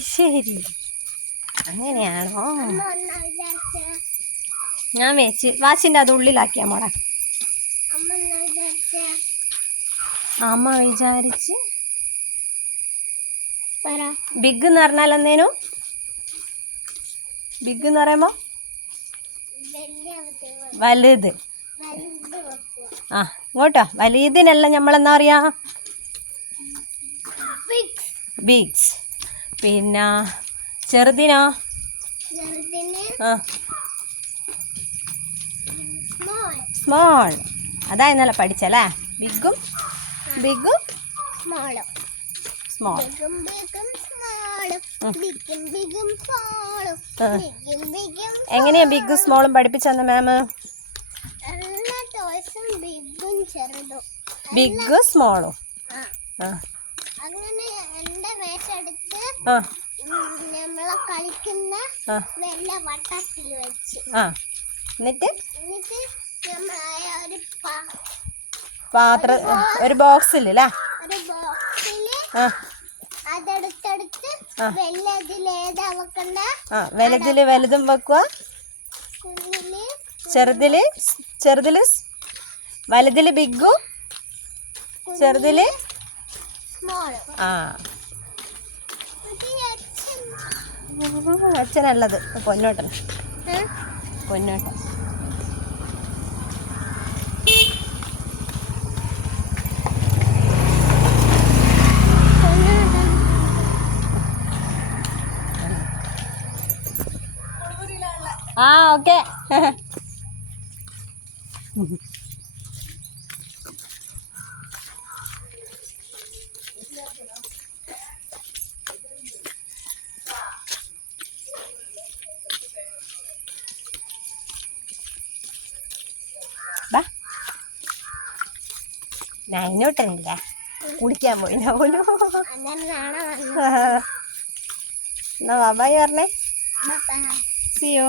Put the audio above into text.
ശരി. അങ്ങനെയാണോ? ഞാൻ വെച്ച് വാശിന്റെ അത് ഉള്ളിലാക്കിയാ മോളെ. അമ്മ വിചാരിച്ച. ബിഗ് എന്ന് പറഞ്ഞാൽ എന്തേനു? ബിഗ് എന്ന് പറയുമ്പോൾ വലുത്. ആ ഇങ്ങോട്ടോ. വലിയതിനല്ല നമ്മളെന്താ പറയാ? ബീഗ്സ് പിന്നെ ചെറുതിനോ? ആ. സ്മോൾ അതാ ഇന്നലെ പഠിച്ചല്ലേ? ബിഗും ബിഗും സ്മോൾ എങ്ങനെയാ ബിഗും സ്മോളും പഠിപ്പിച്ചെന്ന് മാം ടോയ്സും ബിഗും ചെറുതും. ബിഗും സ്മോളും അങ്ങനെ എന്റെ വേഷെടുത്ത് നമ്മളെ കളിക്കുന്ന വെള്ള വട്ടത്തിൽ വെച്ച്. എന്നിട്ട്? എന്നിട്ട് ഒരു പാത്ര ഒരു ബോക്സിൽ അല്ലേ ഒരു ബോക്സിൽ ആ. അതെടുത്തെടുത്ത് ആ. വലുതിൽ വലുതും വെക്കുക ചെറുതിൽ ചെറുതിൽ വലുതിൽ ബിഗും ചെറുതിൽ ആ. അച്ഛനല്ലത്. പൊന്നോട്ടൻ? പൊന്നോട്ടൻ. ആ ഓക്കെ. നൈനോട്ടനില്ല കുളിക്കാൻ പോയിനാ പോലും എന്നാ ബാബായി പറഞ്ഞേ. സിയോ.